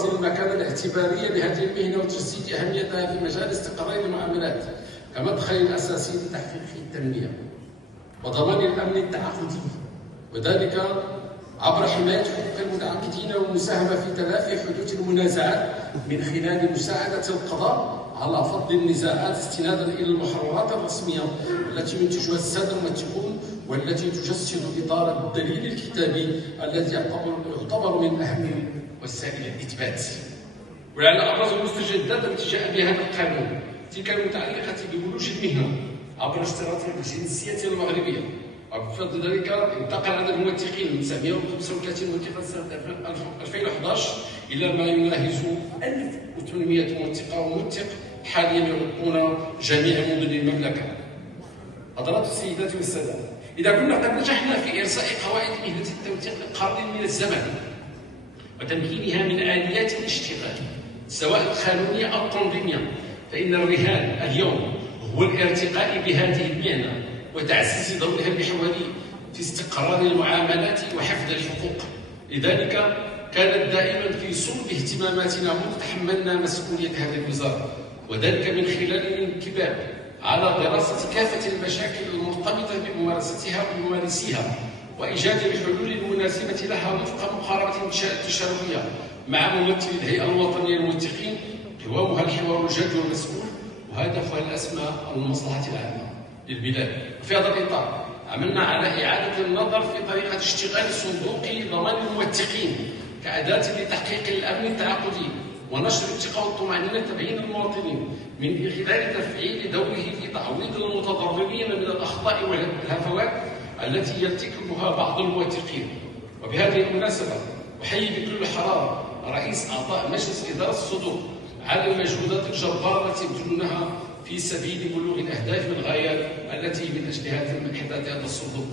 إبراز المكانة الاعتبارية لهذه المهنة وتجسيد أهميتها في مجال استقرار المعاملات كمدخل أساسي لتحقيق التنمية وضمان الأمن التعاقدي، وذلك عبر حماية حقوق المتعاقدين والمساهمة في تلافي حدوث المنازعات من خلال مساعدة القضاء على فض النزاعات استنادا إلى المحررات الرسمية التي ينتجها السادة المنتجون والتي تجسد إطار الدليل الكتابي الذي يعتبر من أهم وسائل الإثبات. ولعل أبرز المستجدات التي جاء بها هذا القانون تلك المتعلقة ببلوغ المهنة عبر اشتراط الجنسية المغربية، وبفضل ذلك انتقل عدد الموثقين من 935 موثقا سنة 2011 إلى ما يناهز 1800 موثقة وموثق حاليا يغطون جميع مدن المملكة. حضرات السيدات والسادة، إذا كنا قد نجحنا في إرساء قواعد مهنة التوثيق لقرن من الزمن وتمكينها من آليات الاشتغال سواء قانونية أو تنظيمية، فإن الرهان اليوم هو الارتقاء بهذه المهنة وتعزيز دورها المحوري في استقرار المعاملات وحفظ الحقوق. لذلك كانت دائما في صلب اهتماماتنا منذ تحملنا مسؤولية هذه الوزارة، وذلك من خلال الانكباب على دراسة كافة المشاكل المرتبطة بممارستها وممارسيها وإيجاد الحلول المناسبة لها وفق مقاربة تشاركية مع ممثل الهيئة الوطنية للموثقين قوامها الحوار الجاد والمسؤول وهدفها الأسمى المصلحة العامة للبلاد. وفي هذا الإطار عملنا على إعادة النظر في طريقة اشتغال صندوق ضمان الموثقين كأداة لتحقيق الأمن التعاقدي ونشر الثقة والطمأنينة بين المواطنين من خلال تفعيل دوره في تعويض المتضررين من الأخطاء والهفوات التي يرتكبها بعض الموثقين. وبهذه المناسبة أحيي بكل حرارة رئيس أعضاء مجلس إدارة الصندوق على المجهودات الجبارة التي يبذلونها في سبيل بلوغ الأهداف والغايات التي من أجلها تم إحداث هذا الصندوق.